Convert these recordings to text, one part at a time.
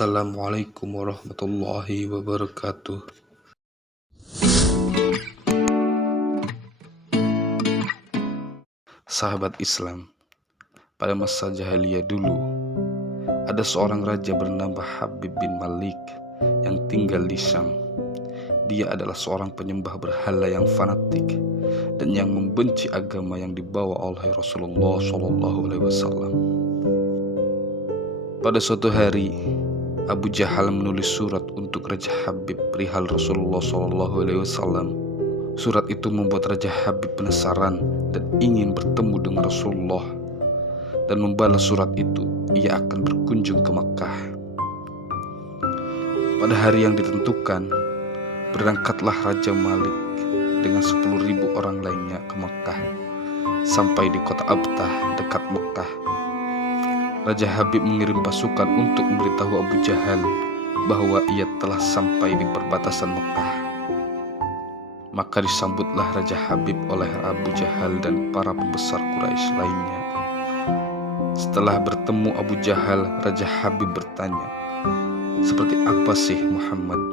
Assalamualaikum warahmatullahi wabarakatuh. Sahabat Islam, pada masa jahiliyah dulu, ada seorang raja bernama Habib bin Malik yang tinggal di Syam. Dia adalah seorang penyembah berhala yang fanatik dan yang membenci agama yang dibawa oleh Rasulullah SAW. Pada suatu hari, Abu Jahal menulis surat untuk Raja Habib perihal Rasulullah SAW. Surat itu membuat Raja Habib penasaran dan ingin bertemu dengan Rasulullah. Dan membalas surat itu, ia akan berkunjung ke Makkah. Pada hari yang ditentukan, berangkatlah Raja Malik dengan 10.000 orang lainnya ke Makkah. Sampai di kota Abtah dekat Makkah, Raja Habib mengirim pasukan untuk memberitahu Abu Jahal bahwa ia telah sampai di perbatasan Makkah. Maka disambutlah Raja Habib oleh Abu Jahal dan para pembesar Quraisy lainnya. Setelah bertemu Abu Jahal, Raja Habib bertanya, "Seperti apa sih Muhammad?"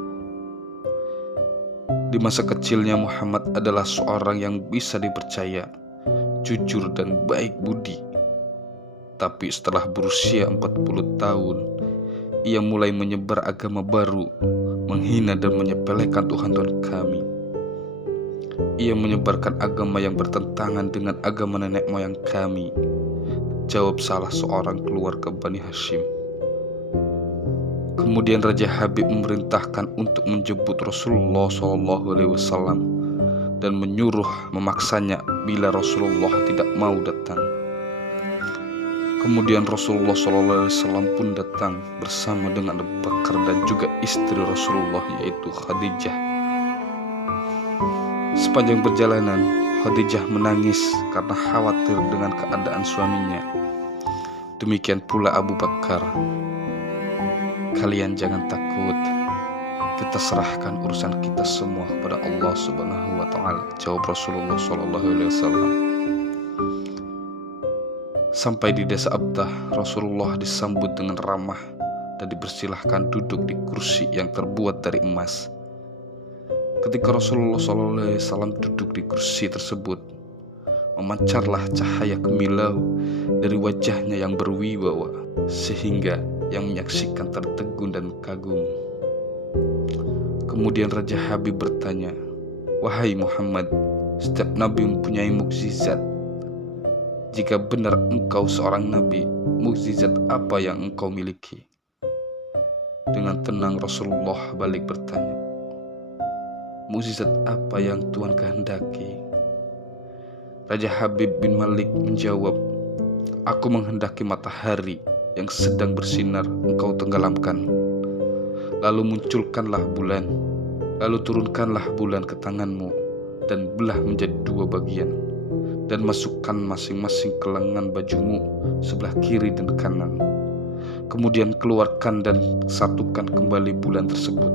Di masa kecilnya Muhammad adalah seorang yang bisa dipercaya, jujur dan baik budi. Tapi setelah berusia 40 tahun, ia mulai menyebar agama baru, menghina dan menyepelekan Tuhan kami. Ia menyebarkan agama yang bertentangan dengan agama nenek moyang kami, jawab salah seorang keluarga Bani Hashim. Kemudian Raja Habib memerintahkan untuk menjemput Rasulullah SAW dan menyuruh memaksanya bila Rasulullah tidak mau datang. Kemudian Rasulullah SAW pun datang bersama dengan Abu Bakar dan juga istri Rasulullah, yaitu Khadijah. Sepanjang perjalanan, Khadijah menangis karena khawatir dengan keadaan suaminya. Demikian pula Abu Bakar. "Kalian jangan takut, kita serahkan urusan kita semua kepada Allah Subhanahu wa Ta'ala," jawab Rasulullah SAW. Sampai di desa Abtah, Rasulullah disambut dengan ramah dan dipersilahkan duduk di kursi yang terbuat dari emas. Ketika Rasulullah SAW duduk di kursi tersebut, memancarlah cahaya kemilau dari wajahnya yang berwibawa, sehingga yang menyaksikan tertegun dan kagum. Kemudian Raja Habib bertanya, "Wahai Muhammad, setiap nabi mempunyai mukjizat. Jika benar engkau seorang nabi, mukjizat apa yang engkau miliki?" Dengan tenang Rasulullah balik bertanya, "Mukjizat apa yang Tuhan kehendaki?" Raja Habib bin Malik menjawab, "Aku menghendaki matahari yang sedang bersinar engkau tenggelamkan. Lalu munculkanlah bulan, lalu turunkanlah bulan ke tanganmu dan belah menjadi 2 bagian. Dan masukkan masing-masing ke lengan bajumu sebelah kiri dan kanan. Kemudian keluarkan dan satukan kembali bulan tersebut.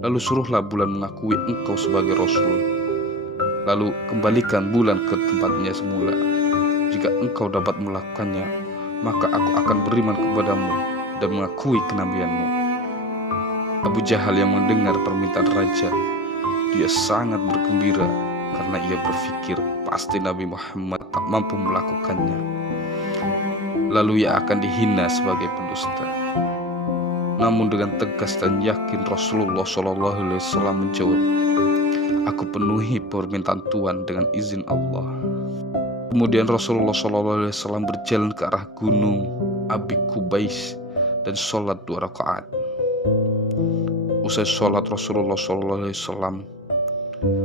Lalu suruhlah bulan mengakui engkau sebagai Rasul. Lalu kembalikan bulan ke tempatnya semula. Jika engkau dapat melakukannya, maka aku akan beriman kepadamu dan mengakui kenabianmu." Abu Jahal yang mendengar permintaan raja, dia sangat bergembira karena ia berpikir pasti Nabi Muhammad tak mampu melakukannya. Lalu ia akan dihina sebagai pendusta. Namun dengan tegas dan yakin Rasulullah SAW menjawab, "Aku penuhi permintaan Tuhan dengan izin Allah." Kemudian Rasulullah SAW berjalan ke arah gunung Abi Kubais dan sholat 2 rakaat. Usai sholat, Rasulullah SAW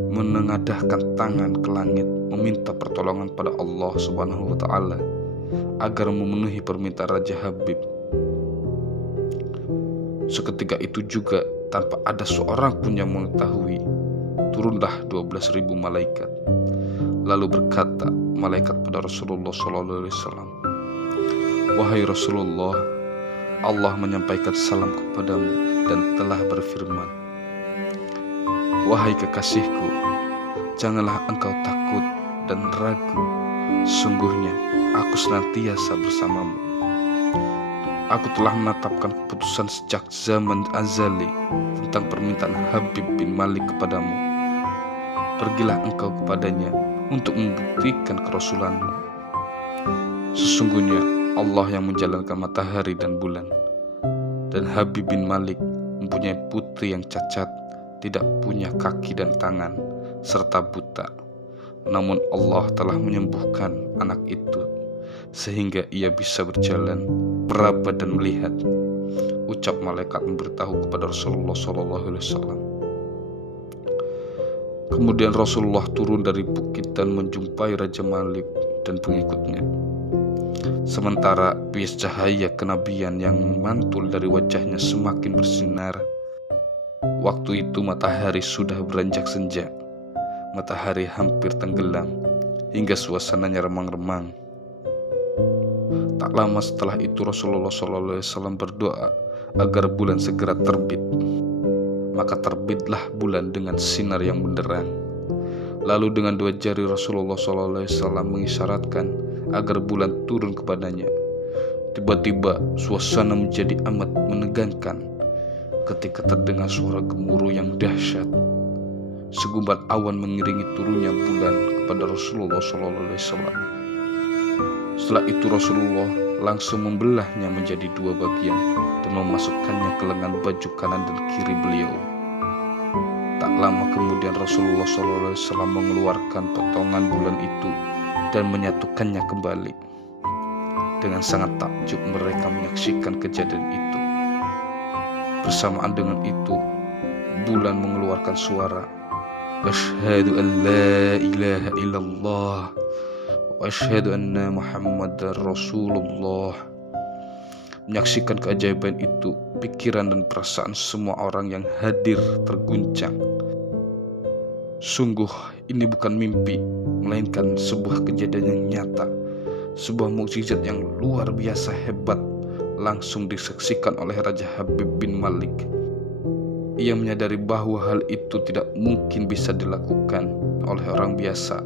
menengadahkan tangan ke langit meminta pertolongan pada Allah Subhanahu wa Ta'ala agar memenuhi permintaan Raja Habib. Seketika itu juga, tanpa ada seorang pun yang mengetahui, turunlah 12.000 malaikat. Lalu berkata malaikat pada Rasulullah SAW, "Wahai Rasulullah, Allah menyampaikan salam kepadamu dan telah berfirman, 'Wahai kekasihku, janganlah engkau takut dan ragu. Sungguhnya aku senantiasa bersamamu.' Aku telah menetapkan keputusan sejak zaman azali tentang permintaan Habib bin Malik kepadamu. Pergilah engkau kepadanya untuk membuktikan kerasulanmu. Sesungguhnya Allah yang menjalankan matahari dan bulan. Dan Habib bin Malik mempunyai putri yang cacat, tidak punya kaki dan tangan, serta buta. Namun Allah telah menyembuhkan anak itu, sehingga ia bisa berjalan, meraba dan melihat. Ucap malaikat memberitahu kepada Rasulullah SAW. Kemudian Rasulullah turun dari bukit dan menjumpai Raja Malik dan pengikutnya. Sementara bias cahaya kenabian yang mantul dari wajahnya semakin bersinar. Waktu itu matahari sudah beranjak senja. Matahari hampir tenggelam hingga suasananya remang-remang. Tak lama setelah itu Rasulullah SAW berdoa agar bulan segera terbit. Maka terbitlah bulan dengan sinar yang benderang. Lalu dengan dua jari Rasulullah SAW mengisyaratkan agar bulan turun kepadanya. Tiba-tiba suasana menjadi amat menegangkan ketika terdengar suara gemuruh yang dahsyat. Segumpal awan mengiringi turunnya bulan kepada Rasulullah SAW. Setelah itu Rasulullah langsung membelahnya menjadi dua bagian dan memasukkannya ke lengan baju kanan dan kiri beliau. Tak lama kemudian Rasulullah SAW mengeluarkan potongan bulan itu dan menyatukannya kembali. Dengan sangat takjub mereka menyaksikan kejadian itu. Bersamaan dengan itu, bulan mengeluarkan suara, "Asyhadu an la ilaha illallah wa asyhadu anna Muhammadar Rasulullah." Menyaksikan keajaiban itu, pikiran dan perasaan semua orang yang hadir terguncang. Sungguh ini bukan mimpi, melainkan sebuah kejadian yang nyata, sebuah mukjizat yang luar biasa hebat langsung disaksikan oleh Raja Habib bin Malik. Ia menyadari bahwa hal itu tidak mungkin bisa dilakukan oleh orang biasa,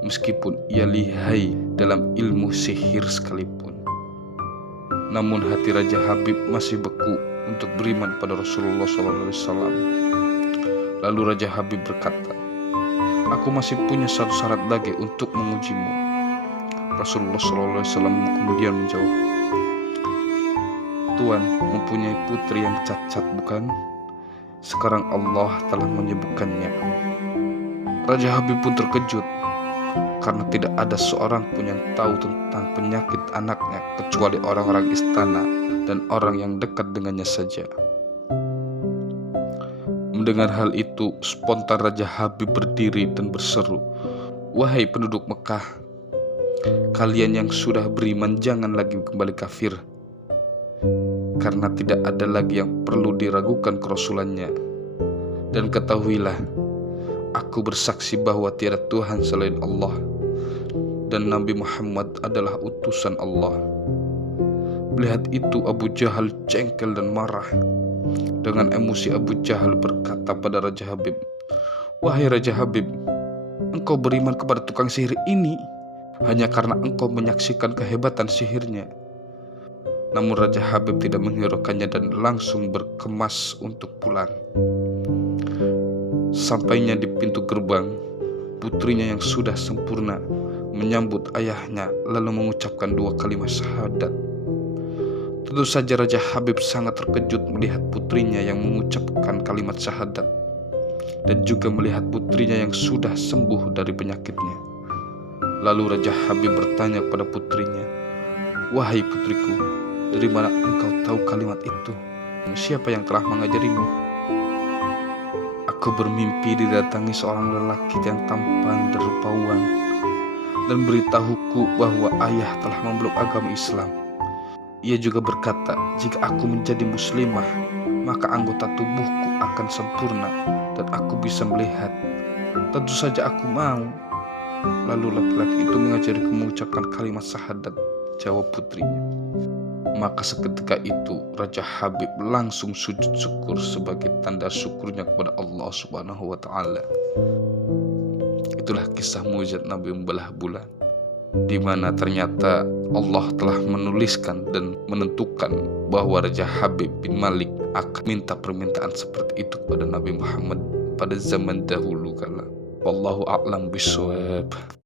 meskipun ia lihai dalam ilmu sihir sekalipun. Namun hati Raja Habib masih beku untuk beriman pada Rasulullah SAW. Lalu Raja Habib berkata, "Aku masih punya satu syarat lagi untuk mengujimu." Rasulullah SAW kemudian menjawab, "Tuan mempunyai putri yang cacat, bukan? Sekarang Allah telah menyembuhkannya." Raja Habib pun terkejut, karena tidak ada seorang pun yang tahu tentang penyakit anaknya kecuali orang-orang istana dan orang yang dekat dengannya saja. Mendengar hal itu, spontan Raja Habib berdiri dan berseru, "Wahai penduduk Mekah, kalian yang sudah beriman jangan lagi kembali kafir, karena tidak ada lagi yang perlu diragukan kerasulannya. Dan ketahuilah, aku bersaksi bahwa tiada Tuhan selain Allah, dan Nabi Muhammad adalah utusan Allah." Melihat itu Abu Jahal jengkel dan marah. Dengan emosi Abu Jahal berkata pada Raja Habib, "Wahai Raja Habib, engkau beriman kepada tukang sihir ini hanya karena engkau menyaksikan kehebatan sihirnya." Namun Raja Habib tidak menghiraukannya dan langsung berkemas untuk pulang. Sampainya di pintu gerbang, putrinya yang sudah sempurna menyambut ayahnya lalu mengucapkan dua kalimat syahadat. Tentu saja Raja Habib sangat terkejut melihat putrinya yang mengucapkan kalimat syahadat dan juga melihat putrinya yang sudah sembuh dari penyakitnya. Lalu Raja Habib bertanya kepada putrinya, "Wahai putriku, dari mana engkau tahu kalimat itu? Siapa yang telah mengajarimu?" "Aku bermimpi didatangi seorang lelaki yang tampan dan rupawan dan beritahuku bahwa ayah telah memeluk agama Islam. Ia juga berkata, jika aku menjadi muslimah, maka anggota tubuhku akan sempurna dan aku bisa melihat. Tentu saja aku mau." Lalu laki-laki itu mengajariku mengucapkan kalimat syahadat, jawab putrinya. Maka seketika itu Raja Habib langsung sujud syukur sebagai tanda syukurnya kepada Allah Subhanahu wa Ta'ala. Itulah kisah mukjizat Nabi membelah bulan. di mana ternyata Allah telah menuliskan dan menentukan bahwa Raja Habib bin Malik akan minta permintaan seperti itu kepada Nabi Muhammad pada zaman dahulu kala. Wallahu a'lam bishawab.